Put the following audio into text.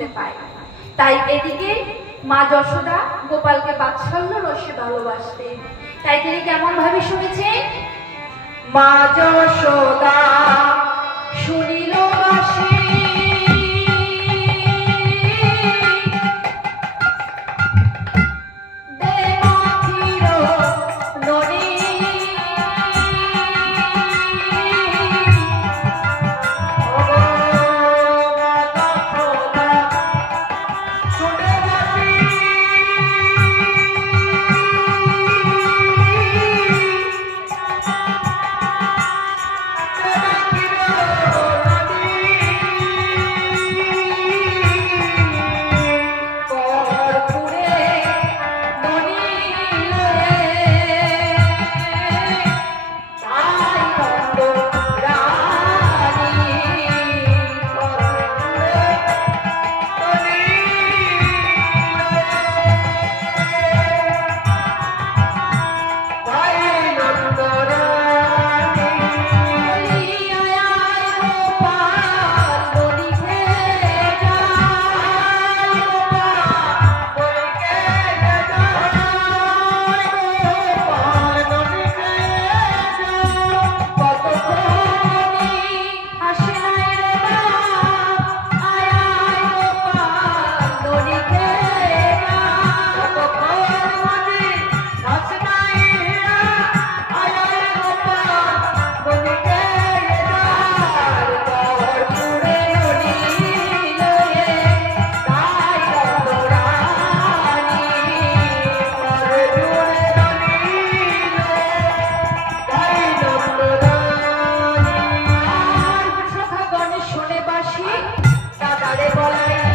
শুনতে পায়। তাই এদিকে মা যশোদা গোপালকে বাৎসল্য রসে ভালোবাসতে তাই তিনি কেমন ভাবে শুনেছেন? মা যশোদা তাদের বলারে